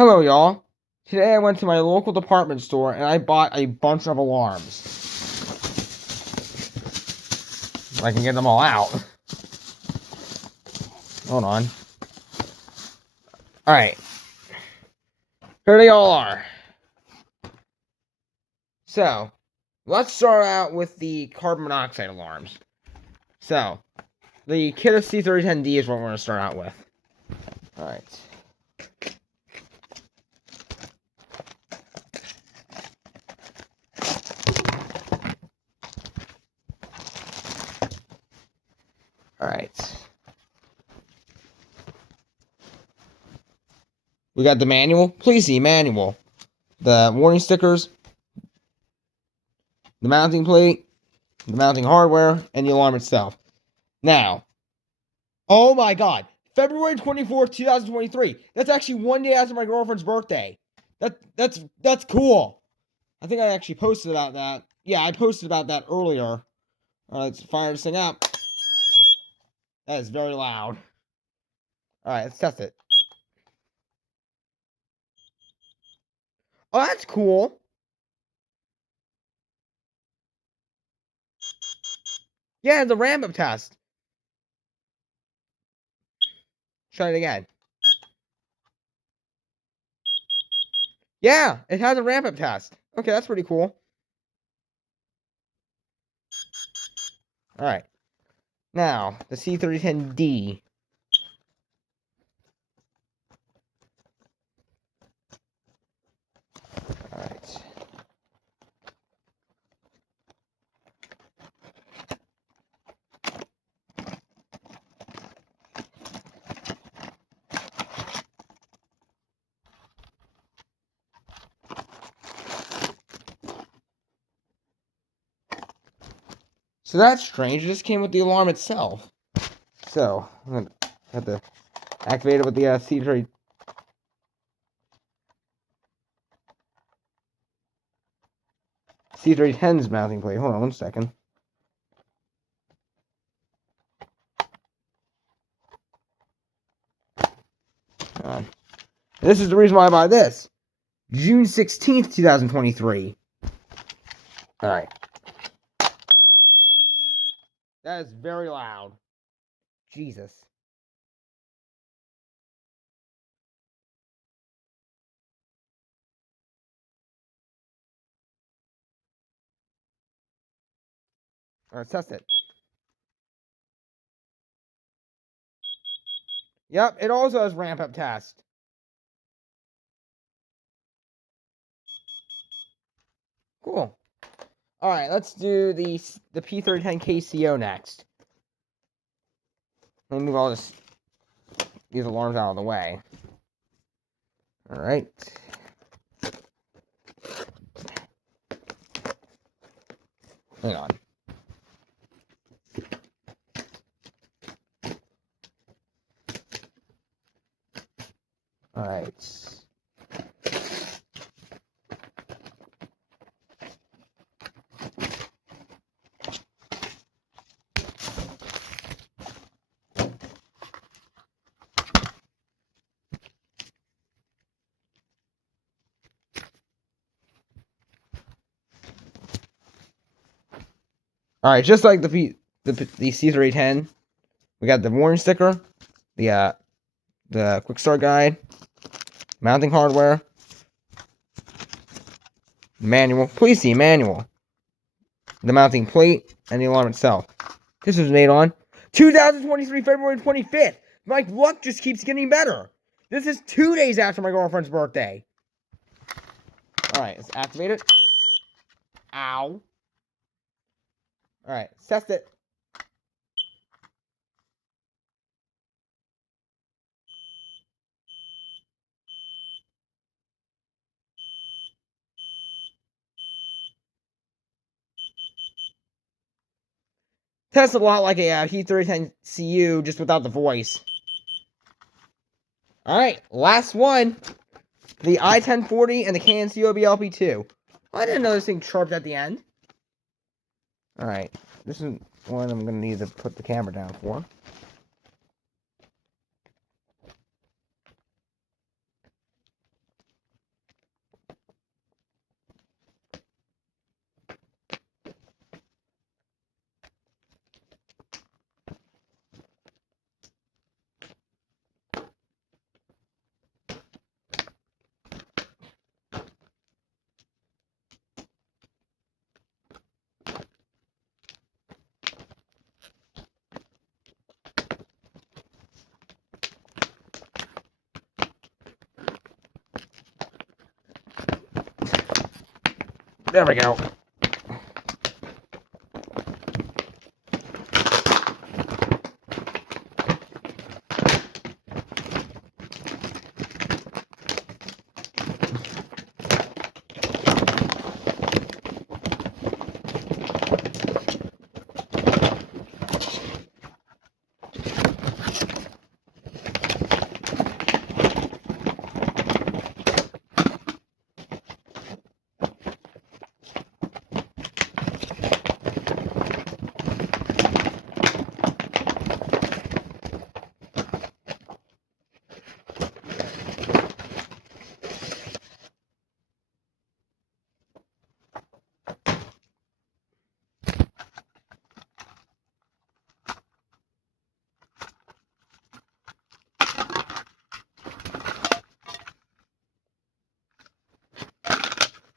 Hello, y'all. Today I went to my local department store and I bought a bunch of alarms. If I can get them all out. Hold on. Alright. Here they all are. So, let's start out with the carbon monoxide alarms. So, the Kidde C3010D is what we're going to start out with. Alright. Alright. We got the manual. Please see manual. The warning stickers. The mounting plate. The mounting hardware. And the alarm itself. Now. Oh my god. February 24th, 2023. That's actually one day after my girlfriend's birthday. That's cool. I think I actually posted about that. Yeah, I posted about that earlier. Alright, let's fire this thing up. That is very loud. Alright, let's test it. Oh, that's cool. Yeah, the ramp up test. Try it again. Yeah, it has a ramp up test. Okay, that's pretty cool. Alright. Now, the C3010D. Alright. So that's strange. It just came with the alarm itself. So, I'm going to have to activate it with the C3010's mounting plate. Hold on one second. This is the reason why I bought this. June 16th, 2023. Alright. That is very loud. Jesus. Alright, let's test it. Yep, it also has ramp up test. Cool. Alright, let's do the P310 KCO next. Let me move all these alarms out of the way. Alright. Hang on. Alright. Alright, just like the C310, we got the warning sticker, the quick start guide, mounting hardware, manual. Please see manual. The mounting plate and the alarm itself. This was made on 2023 February 25th. My luck just keeps getting better. This is 2 days after my girlfriend's birthday. Alright, let's activate it. Ow. Alright, let's test it. Tests a lot like a P310 CU, just without the voice. Alright, last one. The i1040 and the KN-COB-LP2. I didn't know this thing chirped at the end. Alright, this is one I'm going to need to put the camera down for. There we go.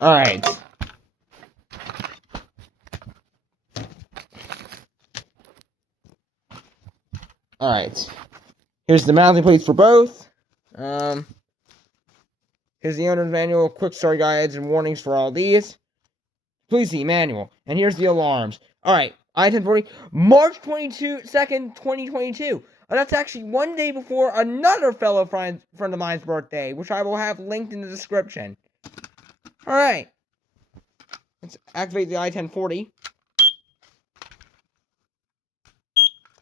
Alright. Alright. Here's the mounting plates for both. Here's the owner's manual, quick start guides, and warnings for all these. Please see manual. And here's the alarms. Alright, i1040, March 2nd, 2022. And that's actually one day before another fellow friend of mine's birthday, which I will have linked in the description. Alright. Let's activate the i1040.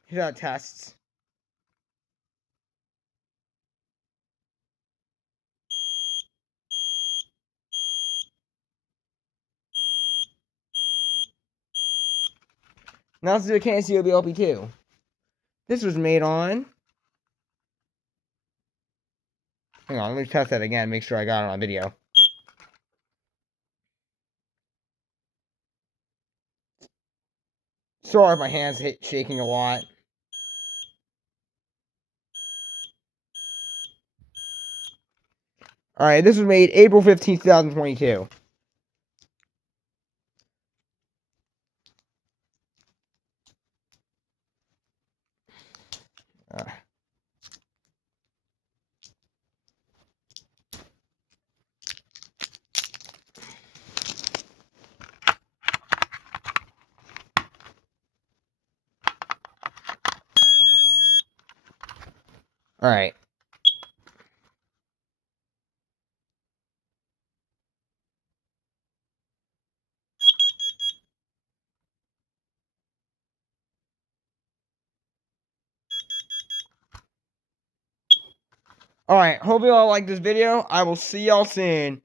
Here's how it tests. Now let's do a KN-COB-LP2. This was made on... Hang on, let me test that again, make sure I got it on video. Sorry if my hand's shaking a lot. Alright, this was made April 15th, 2022. Alright. Alright, hope you all like this video. I will see y'all soon.